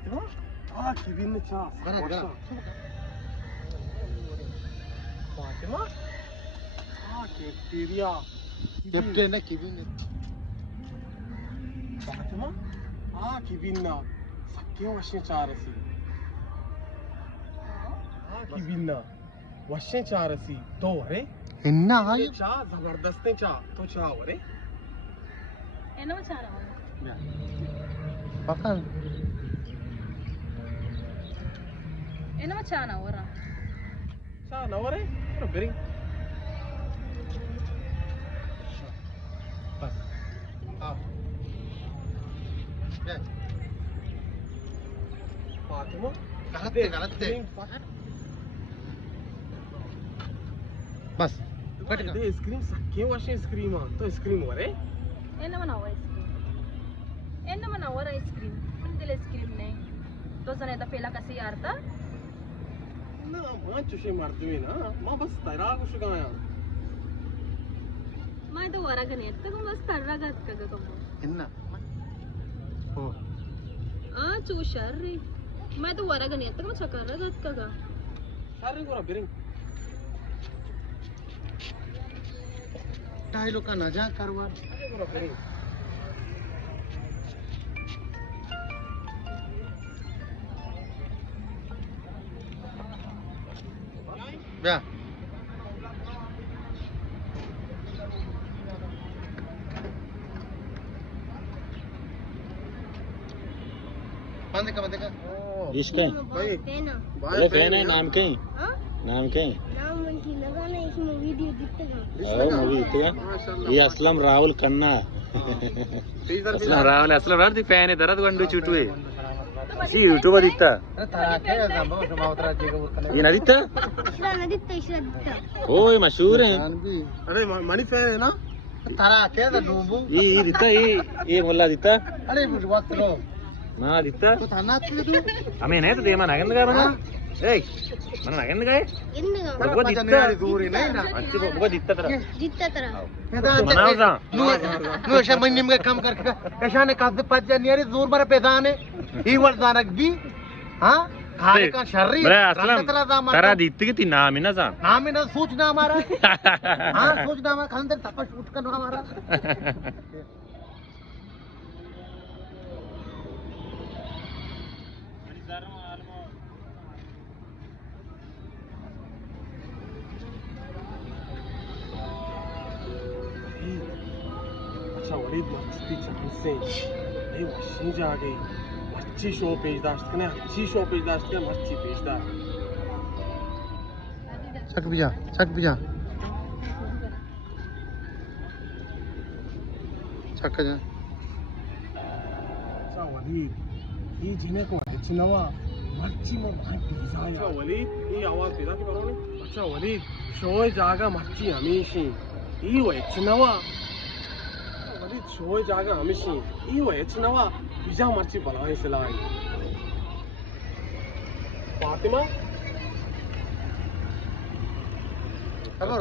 Fatima? Ah, kibin ne cha. Fatima? Ah, cafeteria. Captain ne kibin ne. Fatima? Ah, kibin na. Sakke washin charasi. Ah, kibin na. Washin charasi. To are? Inna ayo. Cha zabardast ne cha. To cha are? Eno chana. Paka. Eno chana ora. Cha na are? Pro bering. Bas. आओ. Fatima? गलत है बस cut दे ice cream सके वाशे ice cream तो ice cream हो रे Eno mana ice cream. Eno mana ora ice cream. Mendel ice cream ne. To zane da pela kasi yarta. ना मां चुशे मारते हुए ना मां बस तेरा कुछ गाया Ma do ora ganet to mas tarra gat kaga kamu. इन्ना ओ Ah chusharri. Ma do ora ganet to mas karra gat kaga. सारे को बिरिंग टाइलो का नजा करवा सारे को बिरिंग या बंद का इसका भाई बोले फैन है नाम कहीं Huh? नाम कहीं नाम मंटी लगा ना इसमें वीडियो दिखेगा. आओ मूवी इतना ये असलम राहुल खन्ना असलम राहुल दी फैन है दरद गंडू चुटवे सी यूट्यूब दिखता ये ना दिखता इशरा ना दिखता. ओए मशहूर है अरे मनी फैन है ना तारा क्या था डूबू ये दिखता ये मुल्ला दिखता अरे वक्त लो ना दिखता तो थाना तू हमें नहीं तो दे मन आगन का मना ए मन आगन का है ఎందుగా वो दिखता दूर नहीं ना अच्छा वो दिखता तेरा దిత్తతర मनाओ सा नु ऐसा मन निम काम करके ऐसा ने काज पज जानी अरे दूर मरे पैदाने ही वर्दानक भी हां खाने का शर्री बरे असलम तेरा दिखती की नाम है ना सा नाम है ना सूचना हमारा हां सूचना हमारा खानदार तपस उठ कर हमारा अच्छा वलीद मस्ती चांस से ये वशी जा गई अच्छी शो पेज दाश्त कने अच्छी शो पेज दाश्त के मच्छी पेजदा सक भी जा सक जा अच्छा वलीद ये जिने को चिनवा मच्छी में भाई पिज़्ज़ा अच्छा वलीद ये आवाज पिज़्ज़ा की बारों ने अच्छा वलीद शोय जागा मच्छी हमेशा ये वो चिनवा वलीद शोय जागा हमेशा ये वो चिनवा पिज़्ज़ा मच्छी बनाए सिलाई फातिमा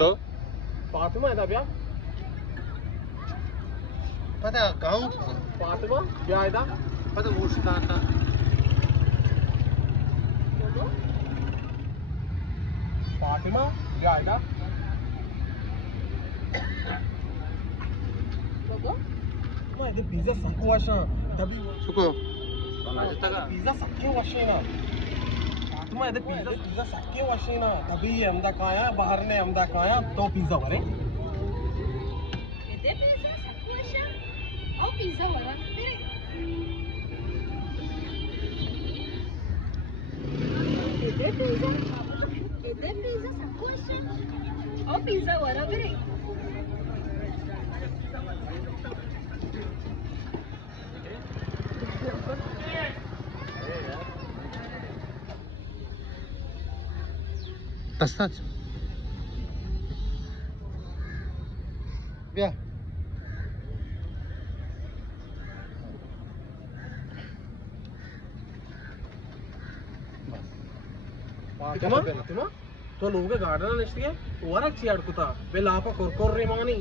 तो फातिमा है ना भैया पता गांव फातिमा क्या है ना पता मुश्ता था फातिमा क्या है ना मैं ये पिज़्ज़ा सको वाशा तभी सुको पिज़्ज़ा सके वाशे ना फातिमा ये पिज़्ज़ा सके वाशे ना तभी ये हमदा खाया बाहर ने हमदा खाया तो पिज़्ज़ा वरे Ede pizza sakusha. Au pizza ora. Ede pizza sakusha. Au pizza ora bere. तस्ता क्या फातिमा तो लोग गार्डन नेक्स्ट वर अच्छी अड़कुता बेलापा कोरकोर्रे मानी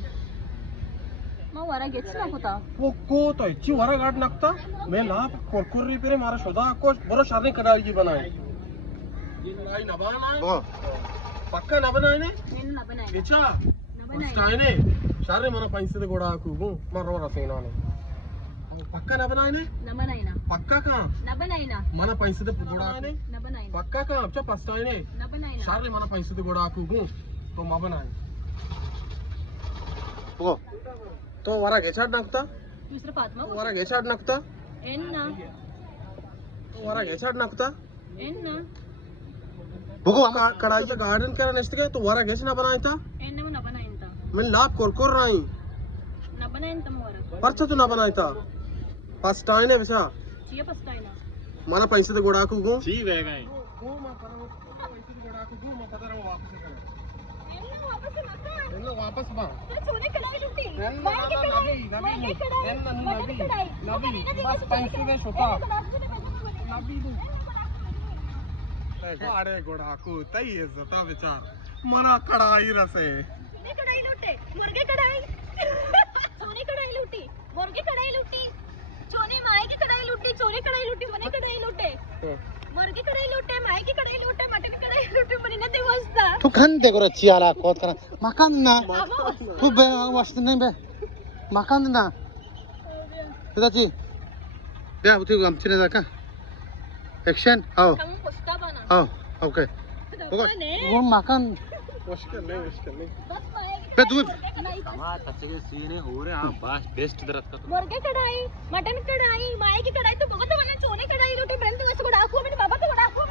Ma wara gets na puta. Poko to ichi wara gad nakta. मैं लाप कुरकुरी पे मारा शोधा को बरो शादी कडाई की बनाए लाई ना बनाए वो पक्का ना बनाए ने Nenu na banai. बेचा Na banai. स्टाई ने सारे मना पैसे दे गोड़ा को मारो रसेना ने पक्का ना बनाए ने Na banai na. पक्का कहां Na banai na. मना पैसे दे गोड़ा ने Na banai na. पक्का कहां अच्छा पस्ताई ने Na banai na. सारे मना पैसे दे गोड़ा को तो मा बनाए वो तो वारा घेचाड नाकता Mr. Fatma. वारा घेचाड नाकता Enna. तो वारा घेचाड नाकता Enna. भुगो कढ़ाई का गार्डन करा नेस्ट के तो वारा घेच ना बनाई था Enna mo na banai ta. मैं लाप कोरकोर रही Na banai ta mo wara. परचा तो ना बनाई था पस्ताई ने बेचा Chia pastai na. mana पैसे दे गोड़ा को ठीक है गाय वापस बा सोने कढ़ाई लुटी. नबी मार के कढ़ाई. मार के कढ़ाई. मार के कढ़ाई. नबी बस पैसे दे छोटा अरे गोड़ा को तई इज्जत बेचार मना कढ़ाई रसे सोने कढ़ाई लुटे. मुर्गे कढ़ाई. सोने कढ़ाई लुटी. मुर्गे कढ़ाई लुटी. सोने माई की कढ़ाई लुटी. सोने कढ़ाई लुटी. मने कढ़ाई लुटे. मुर्गे कढ़ाई लुटे. माई की कढ़ाई लुटे. मटन कढ़ाई लुटे. मने ना ते वस्ता. तू खान देखो रची आला कोत करा makan ना तू बे वास्ट नहीं बे makan ना kita ci ya uti gam cine zaka action आओ Kamu pusta bana. आओ ओके वो makan मुश्किल नहीं बस माई की बे तू कढ़ाई. हमारा अच्छे से सीने हो रहे हैं बस बेस्ट दरद का मुर्गे कढ़ाई. मटन कढ़ाई. माई की कढ़ाई तो बहुत बना. सोने कढ़ाई लुटी. मैंने तो वैसे को मैंने बाबा को डाकू.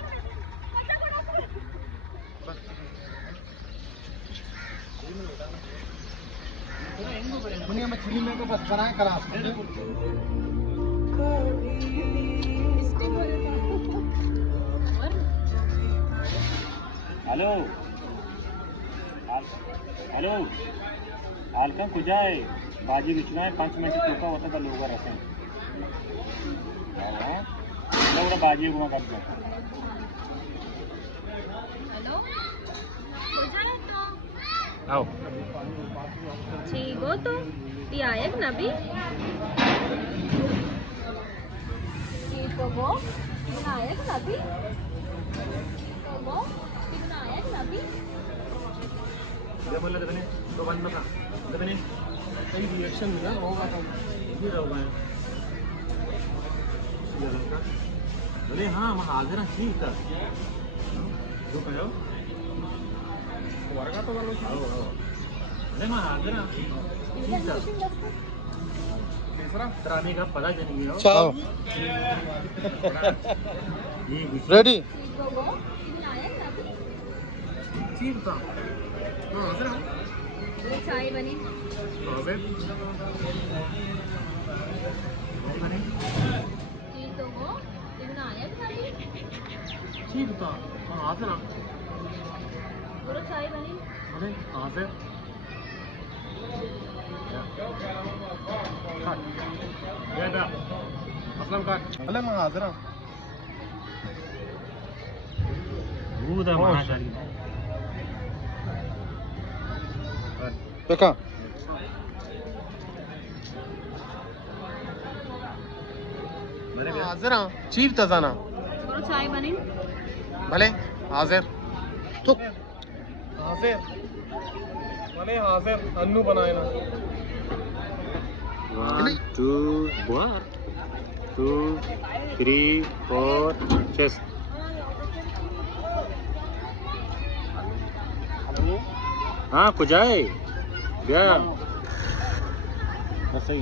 दुनिया में चिली में को बस बनाए खराब हेलो हेलो आलकम कुजाय बाजी बिचना 5 मिनट टोका होता था लोग रखे हां लोग बाजी घुमा कर दो हेलो हो तो आओ ठीक हो तो ती आयक नबी ठीक हो वो आयक नबी तो वो आयक नबी ये बोल रहे थे तो बंद का तो बने कोई रिएक्शन मिला होगा तो ये रहो मैं बोले हाँ मैं हाजिर ठीक था जो कहो वर्गा तो वालों अरे मैं हाजिर तीसरा तराने का पता नहीं है चाओ ये रेडी ठीक हो वो आयक नबी ठीक था हां जरा ये चाय बनी अबे ठीक हो वो आयक नबी ठीक था हां जरा पूरा चाय बनी अरे हाजिर असलम का अरे मैं हाजिर हूं दूध महाशाली देखा हाजिर हूं चीफ तजाना पूरा चाय बनी भले हाजिर तो हाजिर मने हाजिर अन्नू बनाए ना 1 2 3 4 चेस्ट हाँ कुजाए क्या सही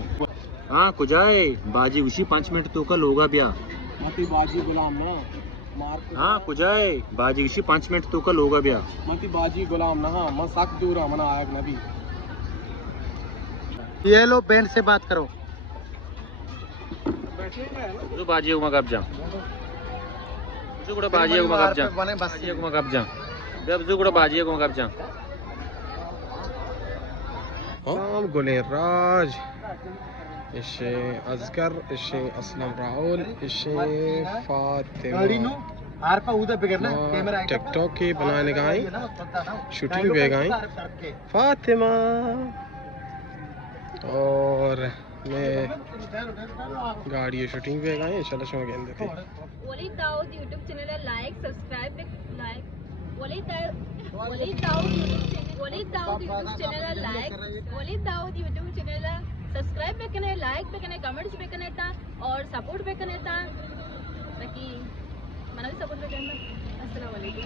हाँ कुजाए बाजी उसी 5 मिनट तो कल होगा ब्याह मती बाजी गुलाम ना मार हाँ कुजाए बाजी उसी 5 मिनट तो कल होगा ब्याह मती बाजी गुलाम ना मैं साक दूर मना आयक नबी ये लो बैंड से बात करो जो बाजी हुआ कब जा जो कुड़ा बाजी हुआ कब जा बने बस बाजी हुआ कब जा जब जो कुड़ा बाजी हुआ कब जा हम गुले राज इशे अजगर इशे असलम राहुल इशे फातिमा आर पर उधर पे करना कैमरा टिकटॉक के बनाने का आई शूटिंग पे गई फातिमा और मैं गाड़ी शूटिंग पे गए चलो शो गेंद थे Waleed Dawood YouTube channel like subscribe like Waleed Dawood YouTube channel like Waleed Dawood YouTube channel subscribe बेकने लाइक बेकने कमेंट्स बेकने और सपोर्ट बेकने ताकि మనకి సపోర్ట్ పెట్టండి. అస్సలాము అలైకుం.